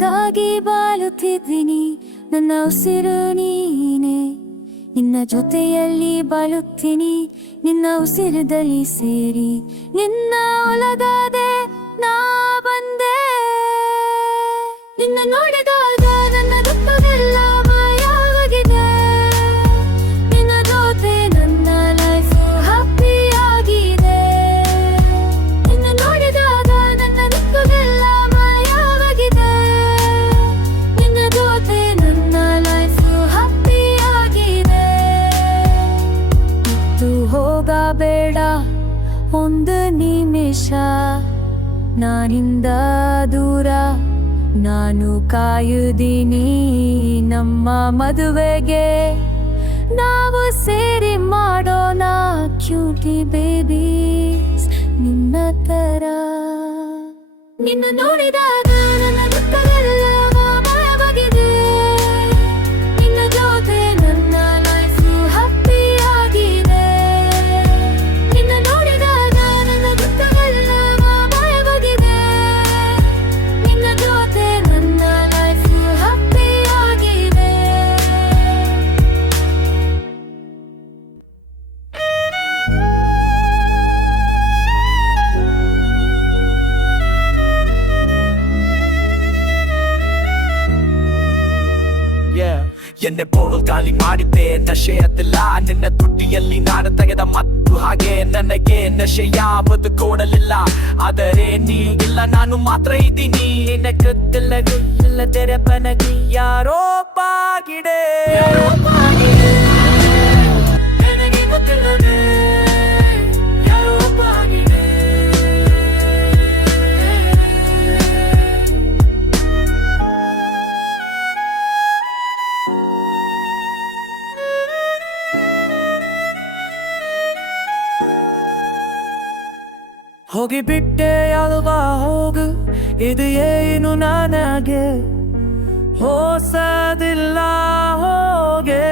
ನಿನಗಾಗಿ ಬಾಳುತ್ತಿದ್ದೀನಿ, ನನ್ನ ಉಸಿರು ನೀನೆ. ನಿನ್ನ ಜೊತೆಯಲ್ಲಿ ಬಾಳುತ್ತೀನಿ, ನಿನ್ನ ಉಸಿರದಲ್ಲಿ ಸೇರಿ ನಿನ್ನ ಒಳಗಾದೆ ನಾ ಬಂದೆ. ನಿನ್ನ ನೋಡಿದಾಗ ನನ್ನ ದುಃಖವೆಲ್ಲ ಮಾಯವಾಗಿದೆ. ನಿನ್ನ ಜೊತೆ ನನ್ನ ಲೈಫ್ ಹ್ಯಾಪಿ ಆಗಿದೆ. ನಿನ್ನ ನೋಡಿದಾಗ ನನ್ನ ದುಃಖವೆಲ್ಲ ಮಾಯವಾಗಿದೆ. ನಿನ್ನ ಜೊತೆ ನನ್ನ ಲೈಫ್ ಹ್ಯಾಪಿ ಆಗಿದೆ. ಬಿಟ್ಟು ಹೋಗಬೇಡ ಒಂದು ನಿಮಿಷ, ನಾನಿಂದ ದೂರ ನಾನು ಕಾಯುವುದೀನಿ. ನಮ್ಮ ಮದುವೆಗೆ ನಾವು ಸೇರಿ ಮಾಡೋಣ ಕ್ಯೂಟಿ ಬೇಬೀಸ್ ನಿನ್ನ ತರ. ನಿನ್ನ ನೋಡಿದಾಗ ನನ್ನ ದುಃಖವೆಲ್ಲ ಮಾಯವಾಗಿದೆ. ನಿನ್ನ ಜೊತೆ ನನ್ನ ಲೈಫ್ ಹ್ಯಾಪಿ ಆಗಿದೆ. ನಿನ್ನ ನೋಡಿದಾಗ ನನ್ನ ದುಃಖವೆಲ್ಲ ಮಾಯವಾಗಿದೆ. ನಿನ್ನ ಜೊತೆ ನನ್ನ ಲೈಫ್ ಹ್ಯಾಪಿ ಆಗಿದೆ. ಎನ್ನೆ ಬೋಳು ಗಾಳಿ ಮಾಡಿದ್ದೆ, ನಶೆಯತ್ತಿಲ್ಲ ನಿನ್ನ ತುಟಿಯಲ್ಲಿ ನಾನು ತೆಗೆದ ಮತ್ತು ಹಾಗೆ ನನಗೆ ನಶೆಯ ಬದುಕೋಡಲಿಲ್ಲ. ಆದರೆ ನೀಗಿಲ್ಲ, ನಾನು ಮಾತ್ರ ಇದ್ದೀನಿ. ನಿನ್ನ ಗೊತ್ತಿಲ್ಲ ಗೊತ್ತಿಲ್ಲ ತೆರಪನಗಿ ಯಾರೋ ಬಾಗಿದೆ. ನನಗೆ ಗೊತ್ತಿಲ್ಲದೆ ಯಾರೋ ಬಾಗಿದೆ. ಹೋಗಿಬಿಟ್ಟೆ ಅಲ್ವಾ ಹೋಗು, ಇದು ಏನು ನನಗೆ ಹೊಸದಿಲ್ಲ ಹೋಗೆ.